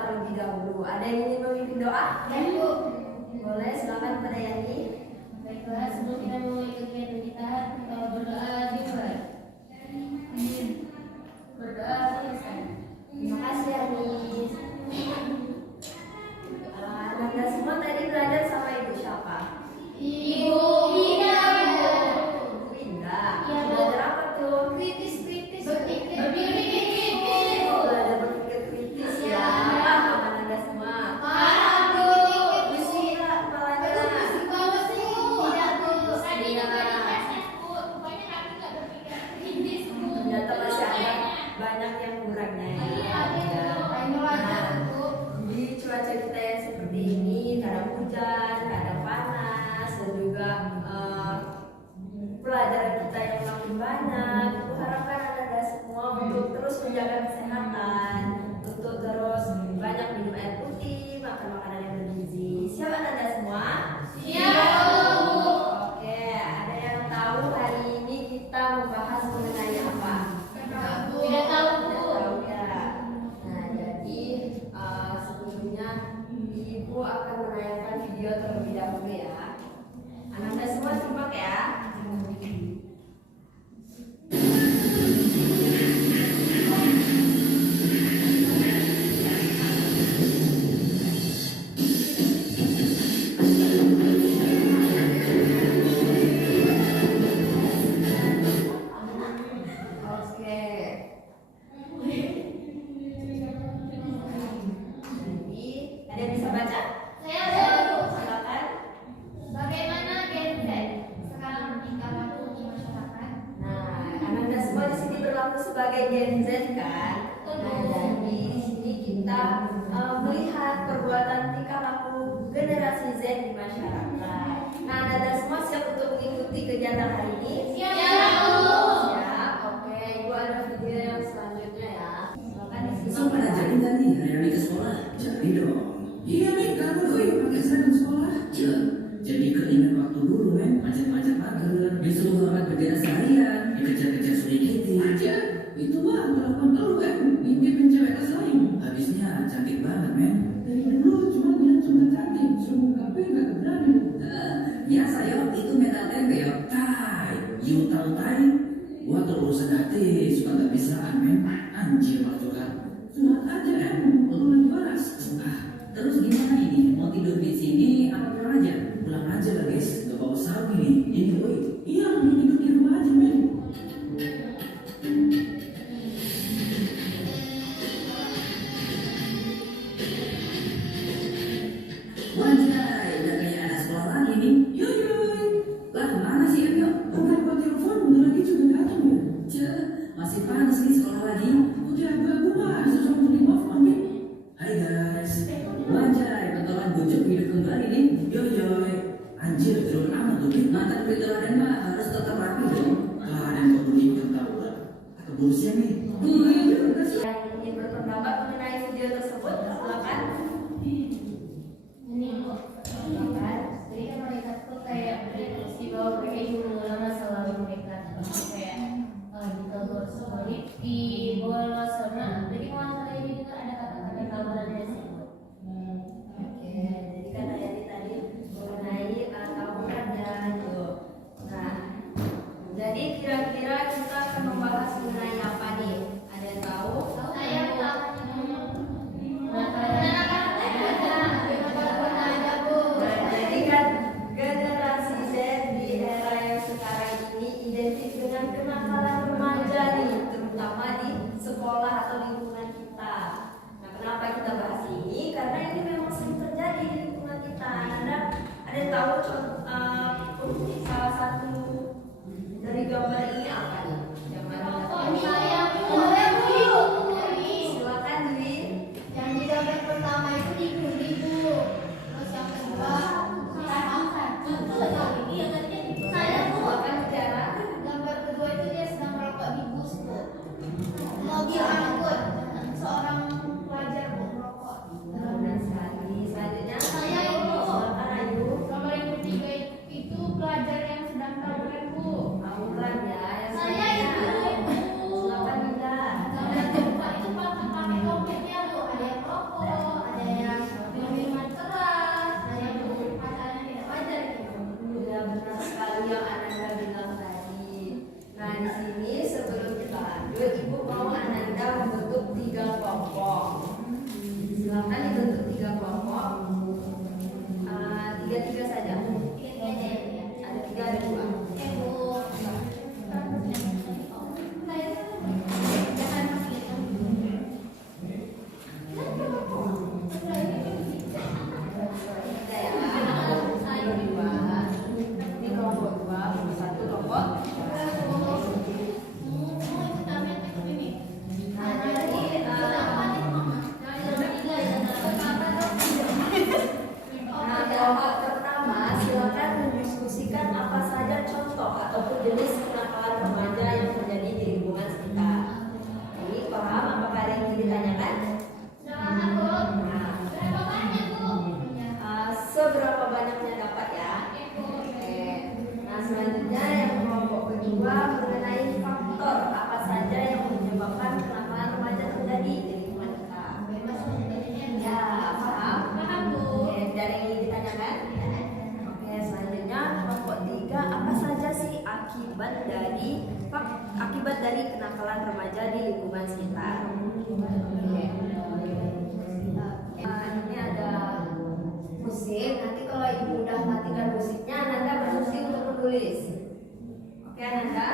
terlebih dahulu. Ada yang ingin memimpin doa? Ya, Bu. Boleh, silakan pada Yani. Baiklah, sebelum kita mulai kegiatan kita berdoa dimulai. Berdoa selesai. Terima kasih Yani. Anda semua tadi belajar sama Ibu siapa? Ibu Ina, Bu. Ibu Indah. Iya, Bu. Belajar apa tuh? Kritis. Berpikir. Belajar berpikir kritis ya. Paham Anda semua? Paham, Bu. Isi kepalanya. Ternyata masih ada banyak yang kurangnya ya. Di cuaca kita yang seperti ini, kadang hujan, kadang panas, dan juga pelajaran kita yang makin banyak. Aku harapkan Anda semua untuk terus menjaga kesehatan, untuk terus banyak minum air putih, makan makanan yang bergizi. Siap Anda semua? Oke, ada yang tahu hari ini kita membahas mengenai apa? Tidak tahu, Bu. Tidak tahu ya. Nah, jadi sebelumnya Ibu akan menayangkan video terlebih dahulu ya. Anda semua simak ya. Oke. Jadi, ada yang bisa baca? Saya tahu. Silakan. Bagaimana Gen Z sekarang bertingkah laku di masyarakat? Nah, Anda semua di sini berlaku sebagai Gen Z kan? Nah, jadi di sini kita melihat perbuatan tingkah laku generasi Z di masyarakat. Nah, Anda semua siap untuk mengikuti kegiatan hari ini? Siap. Siap. Oke, Ibu ada video yang selanjutnya ya. Silakan disimak. So pada jadi nggak nih hari ini ke sekolah? Jadi dong. Iya nih, kamu tuh yang pakai seragam sekolah. Jadi keinget waktu dulu men, macet-macet mager, disuruh angkat bendera seharian, dikejar-kejar Suri Kitty. Aja, itu mah kelakuan lu kan, ngintipin cewek kelas lain. Habisnya cantik banget men. Dari dulu cuma bilang cuma cantik, suruh kafe nggak berani. Biasa yo, itu metal tempe yo. Tai, you tahu tai? Gua kalau urusan hati suka nggak bisaan men. Anjir malah juga. Curhat aja em, lu lagi waras. Terus gimana ini? Mau tidur di sini apa pulang aja? Pulang aja lah guys, gak bawa sapi nih. Ini boy. Iya, mau tidur di rumah aja men. Wajay, udah kayak anak sekolah lagi nih. Yoyoy. Lah kemana sih Em yuk? Bukan gua telepon, udah lagi juga datang ya. Masih panas nih sekolah lagi. Udah gua mah disuruh beli popcorn nih. Hai guys. Wajay, bakalan gojek hidup kembali nih. Yoyoy. Anjir, turun amat tuh. Mantan Raden mah harus tetap rapi dong. Kalian kok begitu tahu lah. Keburusian nih. Iya juga sih. Yang ingin berpendapat mengenai video tersebut, silakan. Ini Bu. Silakan. Jadi kan mereka tuh kayak prediksi bahwa mereka ingin mengulang masa lalu mereka seperti kayak ditegur sebagai bolos sama. Jadi masalah ini juga ada kata-kata taburannya sih. Oke, jadi kan Ayati tadi mengenai taburan dan itu. Nah, jadi kira-kira kita akan membahas mengenai apa nih? Ada yang tahu? Saya tahu. Nah, dari kenakalan remaja di lingkungan sekitar. Ini ada musik. Nanti kalau ibu udah matikan musiknya, Ananda berfungsi untuk menulis. Oke, Ananda?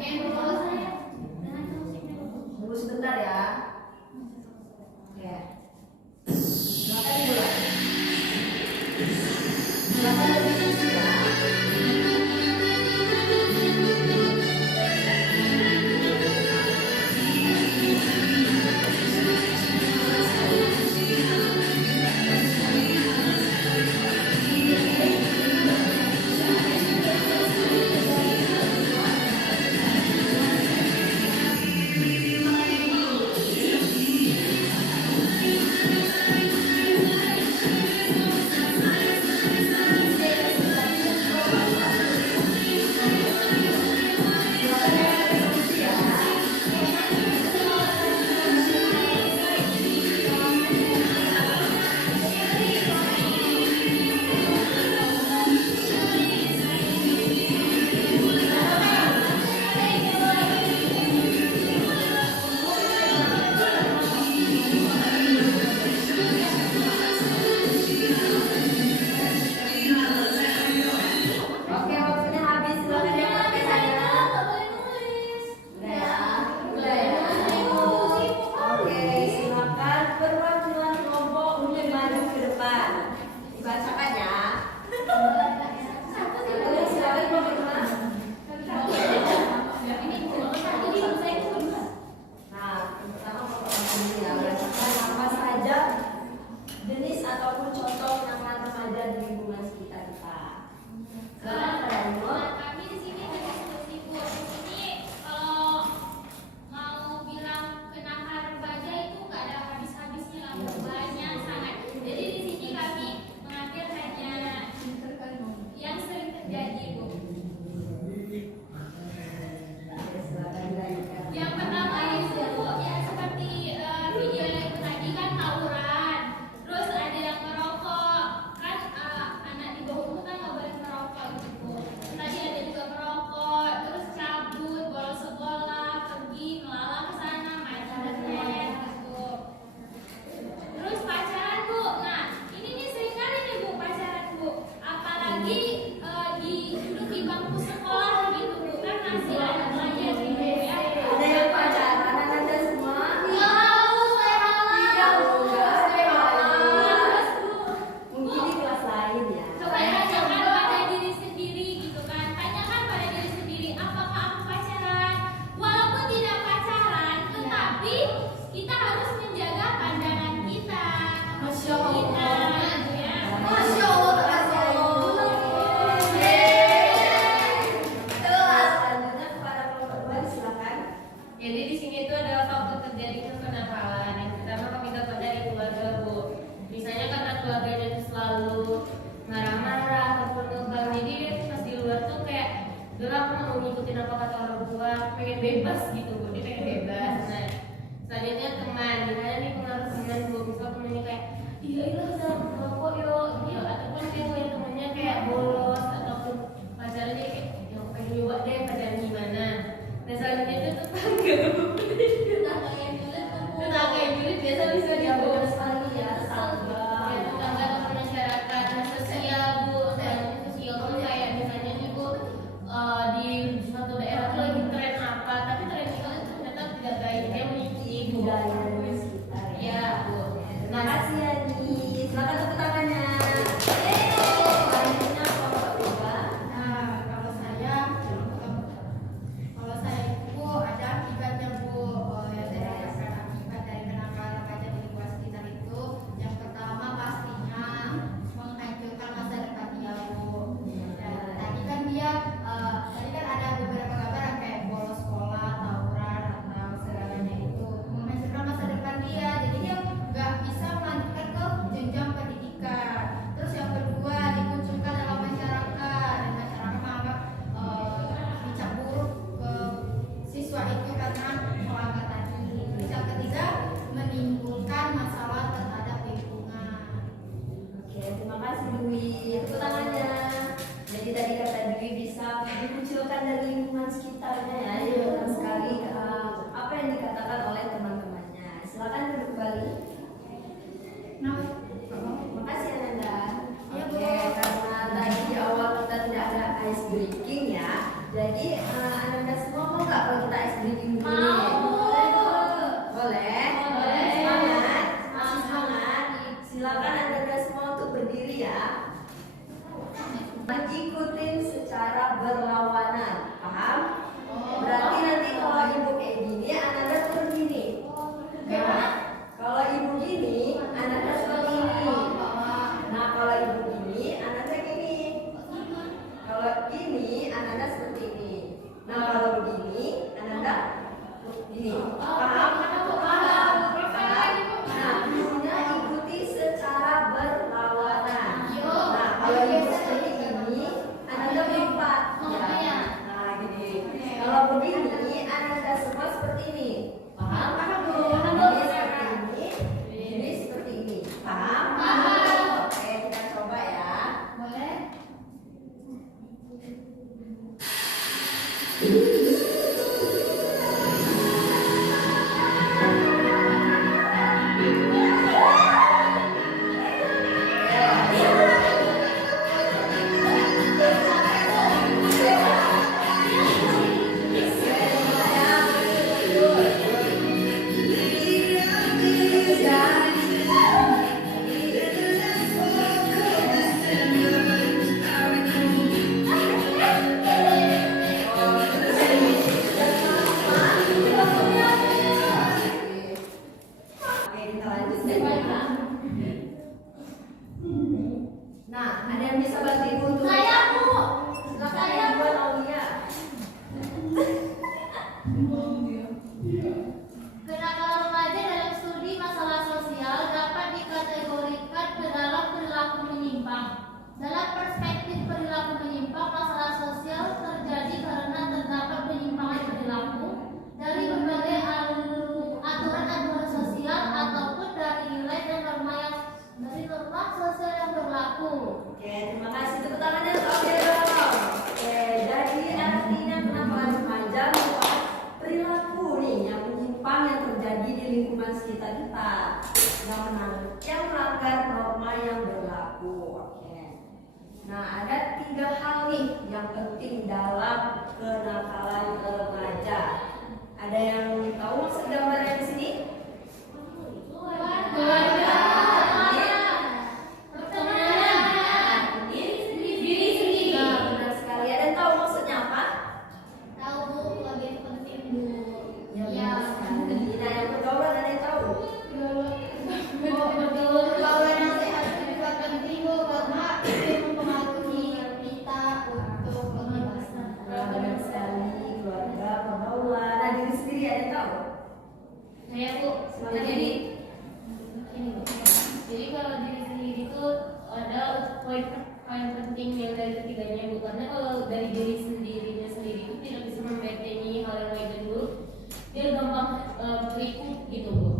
Kalau saya dengan musiknya Tunggu sebentar ya. Oke. Silakan dimulai. Silakan berdiskusi ya. Oke, waktunya habis. Silakan dimulai saja. Udah ya? Udah ya? Oke, silakan perwakilan kelompok untuk maju ke depan. Dibacakan ya. Silakan kelompok kedua. Nah, yang pertama kelompok ini ya. Bacakan apa saja jenis ataupun contoh kenakalan remaja di lingkungan sekitar kita. Silakan pada Nur. kami di sini ada diskusi Bu. Di sini kalau mau bilang kenakalan remaja itu nggak ada habis-habisnya lah, banyak sangat. Jadi di sini kami mengambil hanya yang sering terjadi Bu. Silakan dilanjutkan. Yang pertama itu ya seperti video yang itu tadi kan tawuran, terus ada yang merokok kan, anak di bawah umur kan nggak boleh merokok gitu. Tadi ada juga merokok, terus cabut, bolos sekolah, pergi melalang ke sana macet gitu. Terus pacaran Bu, nah ini nih sering kali nih Bu pacaran Bu, apalagi duduk di bangku sekolah gitu Bu, kan masih ada pelajar gitu ya. Ada yang pacaran Ananda semua? Saya Mungkin di kelas lain ya. Tanyakan pada diri sendiri gitu kan. Tanyakan pada diri sendiri, apakah aku pacaran? Walaupun tidak pacaran, tetapi kita harus menjaga pandangan kita. Masya Allah. Kita, ya. Masya Allah, Masya Allah. Kelas selanjutnya kepada kelompok dua, silakan. Jadi di sini tuh ada faktor terjadinya kenakalan. Yang pertama kami dapat dari keluarga Bu. Misalnya karena keluarganya itu selalu marah-marah ataupun ngekang, jadi dia tuh pas di luar tuh kayak dulu aku mau ngikutin apa kata orang tua, pengen bebas gitu Bu, dia pengen bebas. Nah selanjutnya teman, misalnya nih pengaruh teman Bu, misal temennya kayak iya kita merokok yuk gitu, ataupun dia punya temennya kayak bolos ataupun pacarnya kayak ya pengen nyoba deh pacaran gimana. Nah selanjutnya itu tetangga yang julid biasa bisa dibawa sekali ya, tetangga. ya tetangga atau masyarakat. Nah sosial Bu, selanjutnya sosial tuh kayak misalnya nih Bu, di suatu daerah tuh lagi tren apa, tapi tren itu ternyata tidak baik, dia mengikuti Budaya di sekitar ya. ya Bu. Terima kasih Yani. Silakan tepuk tangannya. Selanjutnya kelompok dua. Kalau saya itu ada akibatnya Bu. Ya saya rasakan akibat dari kenakalan remaja di lingkungan sekitar itu. Yang pertama pastinya menghancurkan masa depan dia Bu. Dan tadi kan ada beberapa kabar yang kayak bolos sekolah, tawuran atau segalanya itu menghancurkan masa depan dia. Jadi dia nggak bisa melanjutkan ke jenjang pendidikan. Terus yang kedua dimunculkan dalam masyarakat dan masyarakat menganggap dicap buruk ke siswa itu karena melanggar tadi. Terus yang ketiga menimbulkan masalah terhadap lingkungan. Oke, terima kasih Dwi. Tepuk tangannya. Jadi tadi kata Dwi bisa dimunculkan dari lingkungan sekitarnya ya. Ini benar sekali ada ice breaking ya. Jadi Anda semua mau nggak kalau kita ice breaking dulu? Boleh. Semangat. Masih semangat. Silakan Anda semua untuk berdiri ya. Ikutin secara berlawanan, paham? Berarti nanti kalau ibu kayak gini, Anda turun gini. Nah, kalau ibu gini, Anda seperti ini. Nah, kalau ibu gini, Anda gini. Kalau gini, Anda seperti ini. Nah, kalau begini, Anda gini. Paham? Paham? Nah, ibunya ikuti secara berlawanan. Nah, kalau ibu seperti ini, Anda berempat. Ya. Nah, gini. Kalau begini, Anda semua seperti ini. Paham? Ini seperti ini. Ini seperti ini. Paham? Oke, kita coba ya. Boleh? Oke, kita lanjutkan ya. Nah, ada yang bisa bantu ibu untuk silakan ibu Aulia. Kenakalan remaja dalam studi masalah sosial dapat dikategorikan ke dalam perilaku menyimpang. Dalam perspektif perilaku menyimpang, masalah sosial terjadi karena terdapat penyimpangan perilaku dari berbagai aturan-aturan sosial ataupun dari nilai dan norma sosial yang berlaku. Oke, terima kasih. Tepuk tangannya untuk Aulia dong. Oke, jadi artinya kenakalan remaja merupakan perilaku nih yang menyimpang yang terjadi di lingkungan sekitar kita yang melanggar norma yang berlaku. Oke. Nah, ada 3 hal nih yang penting dalam kenakalan remaja. Ada yang tahu maksud gambarnya di sini? Nah, benar sekali. Ada yang tahu maksudnya apa? Tahu Bu, lebih penting Bu. Ya, benar sekali. Nah, yang pergaulan ada yang tahu? Pergaulan yang sehat itu juga penting Bu, karena itu mempengaruhi kita untuk kebebasan. Nah, benar sekali. Keluarga, pergaulan. Nah, diri sendiri ada yang tahu? Saya Bu, Silakan jadi ini. ini Bu. Jadi kalau diri sendiri itu ada poin penting yang dari ketiganya Bu, karena kalau dari diri sendirinya sendiri itu tidak bisa membentengi hal yang baik dan buruk, dia gampang berikut gitu Bu.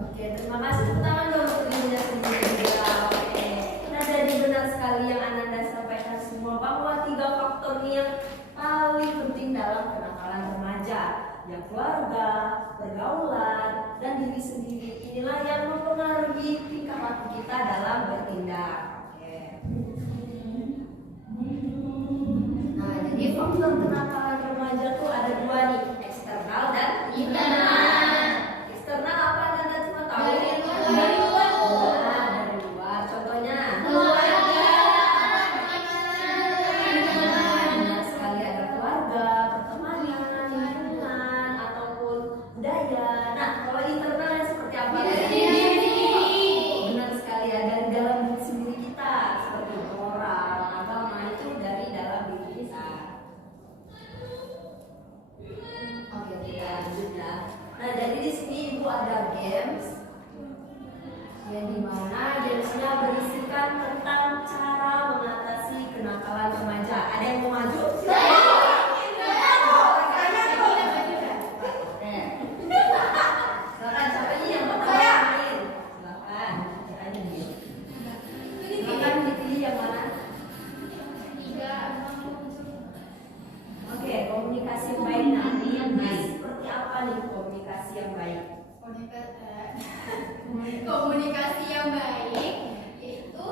Oke, terima kasih. Tepuk tangan dong untuk dirinya sendiri juga. Oke. Nah, jadi benar sekali yang Ananda sampaikan semua bahwa 3 faktor nih yang paling penting dalam kenakalan remaja, yang keluarga, pergaulan, dan diri sendiri. Inilah yang mempengaruhi tingkah laku kita dalam bertindak. Oke. Nah, jadi faktor kenakalan remaja tuh ada 2 nih, eksternal dan internal. Eksternal apa Anda cuma tahu? Dari luar. Dari luar. Nah, dari luar. Contohnya? Benar sekali, ada keluarga, pertemanan, lingkungan, ataupun budaya. Nah, kalau internal seperti apa? Benar sekali, ada di dalam diri sendiri kita, seperti moral, agama itu dari dalam diri kita. Oke, kita lanjut ya. Nah, jadi di sini ibu ada games, yang dimana gamesnya berisikan tentang cara mengatasi kenakalan remaja. Ada yang mau maju? Silakan, siapa ini yang pertama main? Silakan, aja nih. Silakan dipilih yang mana? Oke, komunikasi yang baik. Nah, ini seperti apa nih komunikasi yang baik? Komunikasi yang baik itu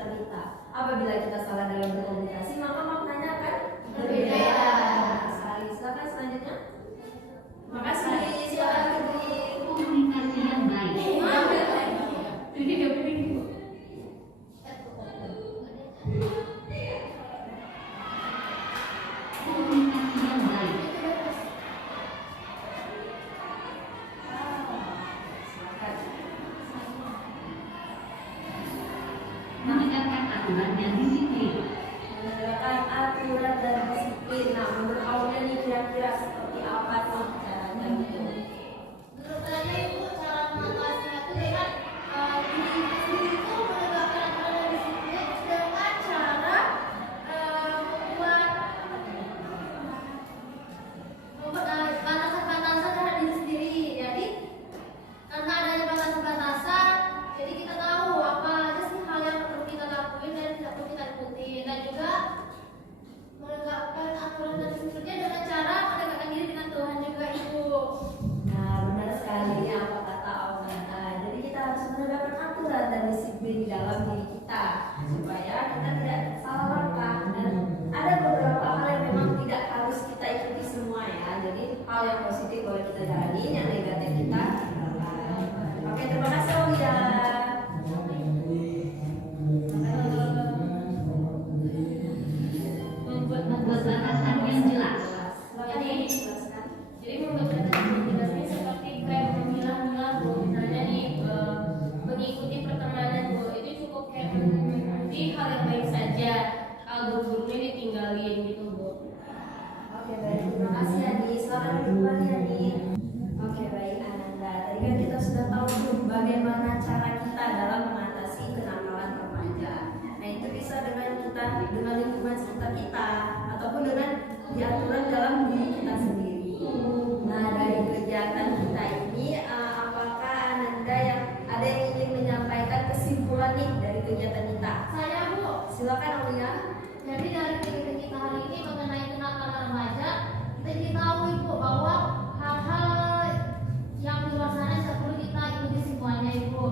sekitar kita. Apabila kita salah dalam berkomunikasi, maka maknanya akan berbeda. Sekali. Silakan selanjutnya. Makasih. Silakan Fitri. Komunikasi yang baik. Komunikasi yang baik. Menegakkan aturan dan disiplin. Menegakkan aturan dan disiplin. Nah, menurut Aulia nih kira-kira seperti apa tuh caranya gitu? Menurut saya itu cara mengatasinya itu dengan diri sendiri itu menegakkan aturan dan disiplin dengan cara membuat batasan-batasan terhadap diri sendiri. Jadi karena adanya batasan-batasan, jadi kita tahu apa aja sih hal yang perlu kita lakuin dan tidak perlu kita ikuti. Dan juga menegakkan aturan dan disiplinnya dengan cara mendekatkan diri dengan Tuhan juga, Ibu. Nah, benar sekali ini apa kata Aulia. Jadi kita harus menegakkan aturan dan disiplin di dalam diri kita supaya kita tidak salah langkah. Dan ada beberapa hal yang memang tidak harus kita ikuti semua ya. Jadi hal yang positif boleh kita jalani, yang negatif kita tinggalkan. Oke, terima kasih Aulia. Membuat batasan yang jelas. Jadi membuat batasan yang jelas ini seperti kayak memilah-milah Bu, misalnya nih mengikuti pertemanan Bu, itu cukup kayak mengikuti hal yang baik saja, guru-gurunya ditinggalin gitu Bu. Oke, baik. Terima kasih Adi. Selamat duduk kembali Adi. Oke, baik Ananda. Tadi kan kita sudah tahu tuh bagaimana cara kita dalam mengatasi kenakalan remaja. Nah, itu bisa dengan lingkungan sekitar kita ataupun dengan diaturan dalam diri kita sendiri. Nah, dari kegiatan kita ini, apakah Ananda ada yang ingin menyampaikan kesimpulan nih dari kegiatan kita? Saya, Bu. Silakan Aulia. Jadi dari kegiatan kita hari ini mengenai kenakalan remaja, kita jadi tahu Ibu bahwa hal-hal yang di luar sana tidak perlu kita ikuti semuanya Ibu.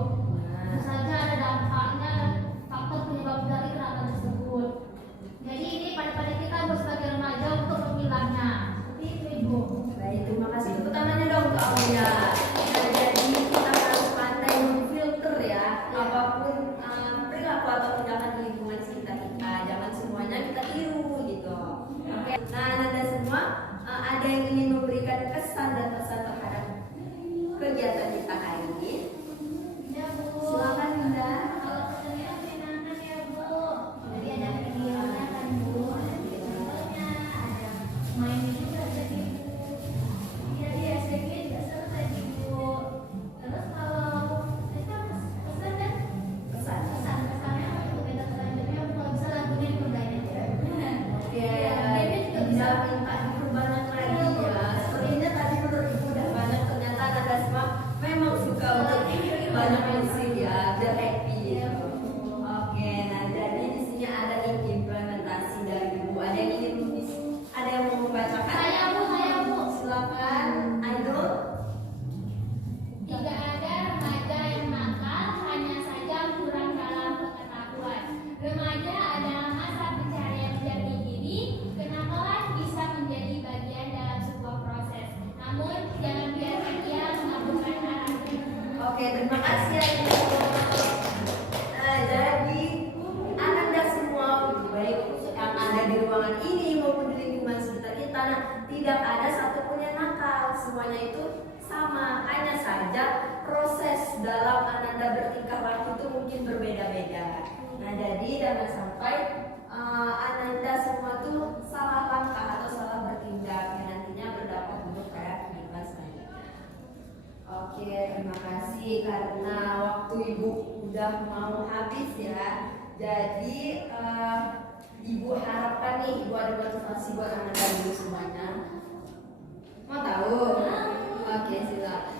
Tentu saja ada dampaknya dan faktor penyebab dari kenakalan tersebut. Jadi ini pada kita Bu sebagai remaja untuk memilahnya. Seperti itu Ibu. Baik, terima kasih. Tepuk tangannya dong untuk Aulia. Nah, jadi kita harus pandai memfilter ya apapun perilaku atau tindakan di lingkungan sekitar kita. Jangan semuanya kita tiru gitu. Oke. Nah, Anda semua ada yang ingin memberikan kesan dan pesan terhadap kegiatan kita hari ini? Ya Bu. Silakan Bunda. Kalau pesannya menyenangkan ya Bu. Jadi ada videonya kan Bu, ada videonya, ada main juga tadi Bu. Iya SPG juga seru tadi Bu. Terus kalau itu pesan dan pesannya untuk kita selanjutnya kalau bisa lagunya diperbanyak ya. Oke. Dia juga bisa minta diperbanyak lagi ya. Sepertinya tadi menurut Ibu udah banyak, ternyata Anda semua memang suka untuk banyak musik ya, biar happy gitu. Oke, nah jadi di sini ada implementasi dari Ibu. Ada yang mau membacakan? Saya Bu. Silakan, Idol. Tidak ada remaja yang nakal, hanya saja kurang dalam pengetahuan. Remaja adalah masa pencarian jati diri. Kenakalan bisa menjadi bagian dalam sebuah proses. Namun, jangan biarkan ia mengabulkan harapan. Oke, terima kasih ya Ibu. Nah, jadi Anda semua baik yang ada di ruangan ini maupun di lingkungan sekitar kita, nah, tidak ada satupun yang nakal. Semuanya itu sama, hanya saja proses dalam Ananda bertingkah laku itu mungkin berbeda-beda. Nah, jadi jangan sampai Ananda semua tuh salah langkah atau salah bertindak yang nantinya berdampak untuk kayak kehidupan selanjutnya. Oke, terima kasih karena waktu Ibu udah mau habis ya. Jadi Ibu harapkan nih Ibu ada motivasi buat Ananda dulu semuanya. Mau tahu? Oke, silakan.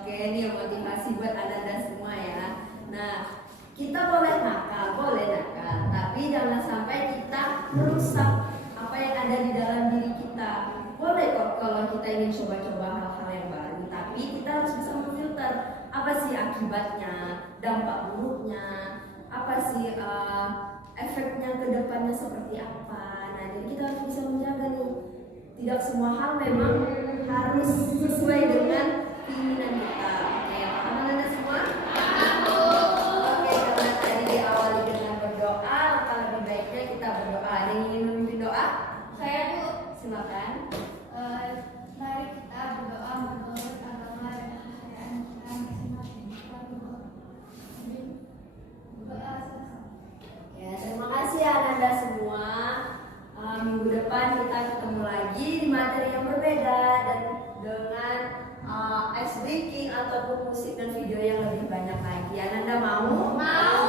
Oke, ini motivasi buat Ananda semua ya. Nah, kita boleh nakal, tapi jangan sampai kita merusak apa yang ada di dalam diri kita. Boleh kok kalau kita ingin coba-coba hal-hal yang baru, tapi kita harus bisa memfilter apa sih akibatnya, dampak buruknya, apa sih efeknya ke depannya seperti apa. Nah, jadi kita harus bisa menjaga nih. Tidak semua hal memang harus sesuai dengan keinginan kita. Oke, paham Anda semua? Oke, karena tadi diawali dengan berdoa, maka lebih baiknya kita berdoa. Ada yang ingin memimpin doa? Saya Bu, Silakan. mari kita berdoa menurut agama dan kepercayaan kita masing-masing. Kita berdoa. Doa selesai. Ya, terima kasih Ananda semua. Minggu depan kita ketemu lagi di materi yang berbeda dan dengan ice breaking ataupun musik dan video yang lebih banyak lagi. Ananda mau? Mau.